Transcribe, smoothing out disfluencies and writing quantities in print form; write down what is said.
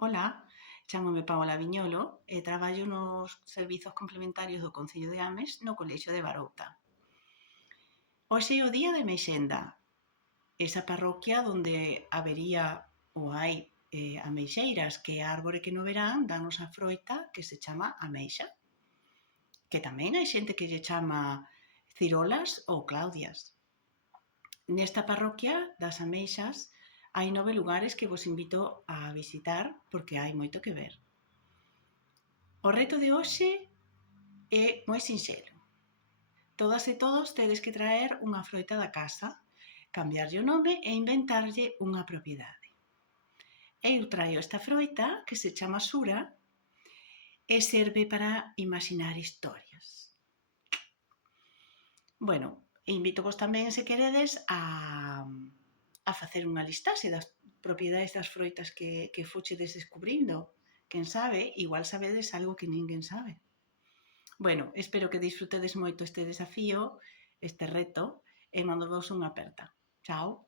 Ola, chámome Paola Viñolo e traballo nos servizos complementarios do Concello de Ames no Colexio de Barouta. Hoxe é o día de Meixenda, esa parroquia onde habería ou hai ameixeiras, que é a árbore que no verán danos a froita que se chama ameixa, que tamén hai xente que lle chama cirolas ou claudias. Nesta parroquia das ameixas hai 9 lugares que vos invito a visitar porque hai moito que ver. O reto de hoxe é moi sinxelo. Todas e todos tedes que traer unha froita da casa, cambiarlle o nome e inventarlle unha propiedade. Eu traio esta froita, que se chama sura, e serve para imaginar historias. Bueno, invítovos tamén, se queredes, a facer unha listaxe das propiedades das froitas que fuchedes descubrindo. Quen sabe, igual sabedes algo que ninguén sabe. Bueno, espero que disfrutedes moito este desafío, este reto, e mandovos unha aperta. Chao.